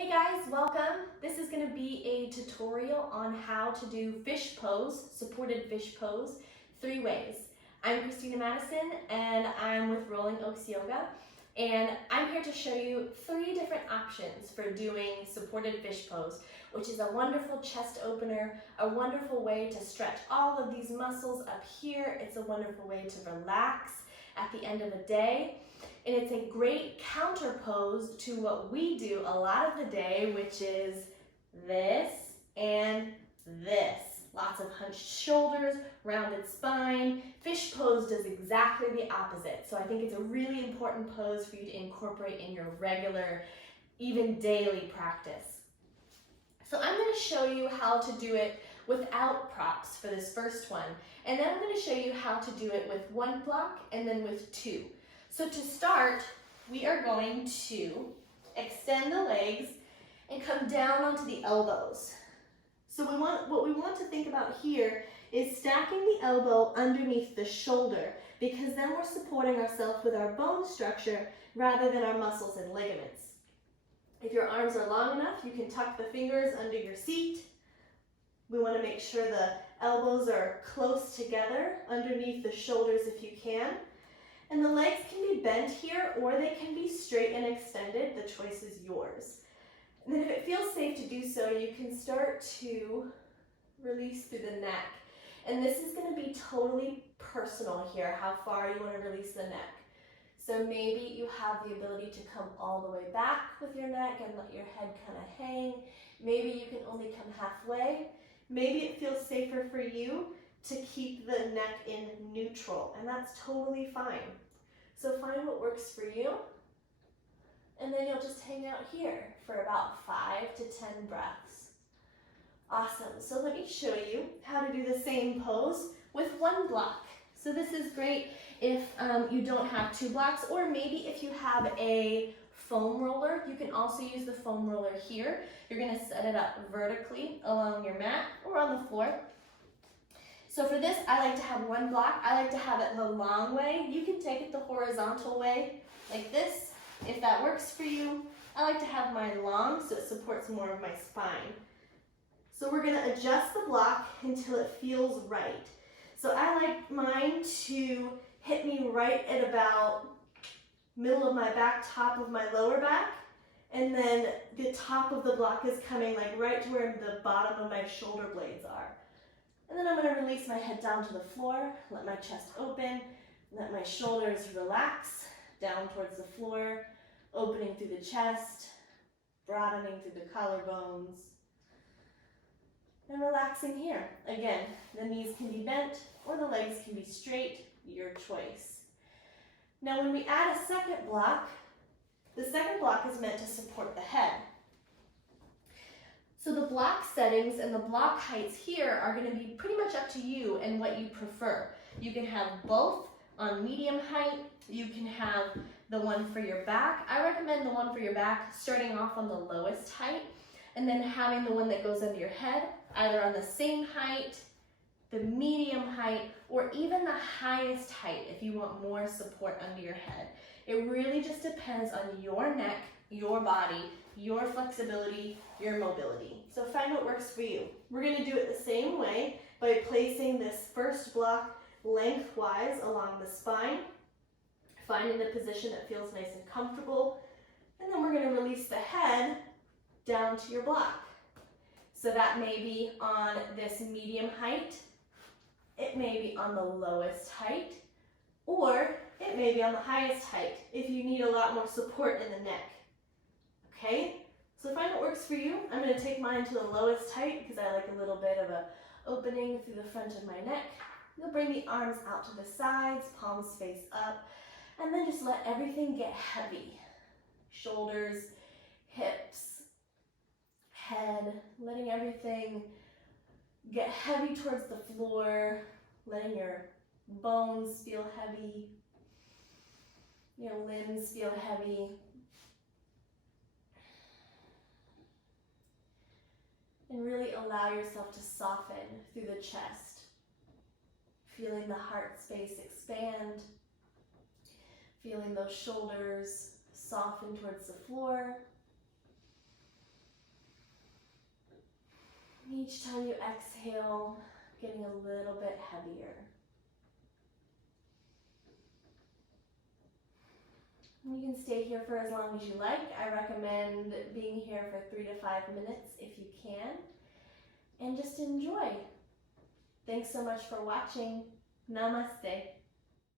Hey guys, welcome. This is going to be a tutorial on how to do fish pose, supported fish pose, 3 ways. I'm Christina Madison and I'm with Rolling Oaks Yoga, and I'm here to show you 3 different options for doing supported fish pose, which is a wonderful chest opener, a wonderful way to stretch all of these muscles up here. It's a wonderful way to relax at the end of a day. And it's a great counter pose to what we do a lot of the day, which is this and this. Lots of hunched shoulders, rounded spine. Fish pose does exactly the opposite. So I think it's a really important pose for you to incorporate in your regular, even daily practice. So I'm going to show you how to do it without props for this first one. And then I'm going to show you how to do it with 1 block and then with 2. So to start, we are going to extend the legs and come down onto the elbows. So what we want to think about here is stacking the elbow underneath the shoulder, because then we're supporting ourselves with our bone structure rather than our muscles and ligaments. If your arms are long enough, you can tuck the fingers under your seat. We want to make sure the elbows are close together underneath the shoulders if you can. And the legs can be bent here, or they can be straight and extended. The choice is yours. And then if it feels safe to do so, you can start to release through the neck. And this is going to be totally personal here, how far you want to release the neck. So maybe you have the ability to come all the way back with your neck and let your head kind of hang. Maybe you can only come halfway. Maybe it feels safer for you to keep the neck in neutral, and that's totally fine. So find what works for you, and then you'll just hang out here for about 5 to 10 breaths. Awesome. So let me show you how to do the same pose with 1 block. So this is great if you don't have 2 blocks, or maybe if you have a foam roller. You can also use the foam roller here. You're going to set it up vertically along your mat or on the floor. So for this, I like to have 1 block. I like to have it the long way. You can take it the horizontal way, like this, if that works for you. I like to have mine long so it supports more of my spine. So we're going to adjust the block until it feels right. So I like mine to hit me right at about middle of my back, top of my lower back, and then the top of the block is coming like right to where the bottom of my shoulder blades are. And then I'm going to release my head down to the floor, let my chest open, let my shoulders relax down towards the floor, opening through the chest, broadening through the collarbones, and relaxing here. Again, the knees can be bent or the legs can be straight, your choice. Now when we add a second block, the second block is meant to support the head. So the block settings and the block heights here are going to be pretty much up to you and what you prefer. You can have both on medium height. You can have the one for your back. I recommend the one for your back starting off on the lowest height and then having the one that goes under your head either on the same height, the medium height, or even the highest height if you want more support under your head. It really just depends on your neck, your body, your flexibility, your mobility. So find what works for you. We're going to do it the same way by placing this first block lengthwise along the spine, finding the position that feels nice and comfortable, and then we're going to release the head down to your block. So that may be on this medium height, it may be on the lowest height, or it may be on the highest height if you need a lot more support in the neck. Okay, so find what works for you. I'm going to take mine to the lowest height because I like a little bit of an opening through the front of my neck. You'll bring the arms out to the sides, palms face up, and then just let everything get heavy. Shoulders, hips, head, letting everything get heavy towards the floor, letting your bones feel heavy, your limbs feel heavy. And really allow yourself to soften through the chest, feeling the heart space expand, feeling those shoulders soften towards the floor, And each time you exhale, getting a little bit heavier. You can stay here for as long as you like. I recommend being here for 3 to 5 minutes if you can. And just enjoy. Thanks so much for watching. Namaste.